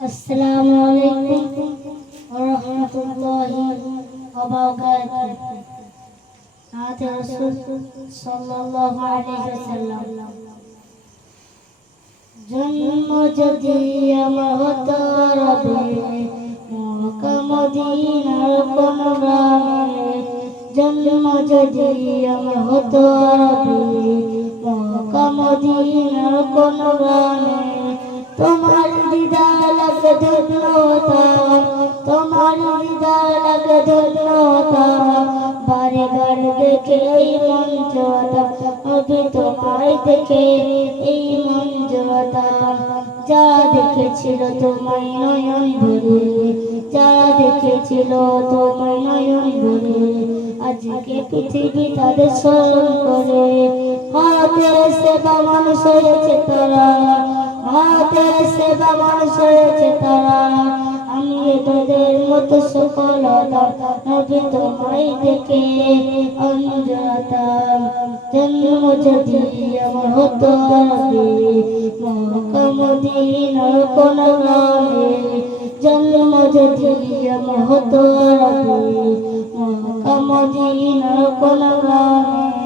আসসালামু আলাইকুম ওয়া রাহমাতুল্লাহি ওয়া বারাকাতুহু আজ রাসূল সাল্লাল্লাহু আলাইহি ওয়াসাল্লাম। জন্ম যদি আমার হতো রবে মক্কা মদিনার কোন গ্রামে, জন্ম যদি আমার হতো রবে মক্কা মদিনার কোন গ্রামে তোমার দিদার লাগে ধন্যতা তোমার দিদার লাগে ধন্যতা বারে বারে দেখে এই মঞ্চতা অভি তোমায় দেখে এই মন মঞ্চতা যারা দেখেছিল তোমায় নয়ন ভরে যারা দেখেছিল তোমায় নয়ন ভরে আজকে পৃথিবী তাদের স্মরণ করে। হাতের সেবা মানুষ হয়েছে তারা মানুষ হয়েছে তারা। আমি তোদের মতো সফলতা নবী তোমায় দেখে অঞ্জতাম জন্ম যদি আমার হতো রবি মদিনার কোন গ্রামে জন্ম যদি আমার হতো রবি মদিনার কোন গ্রামে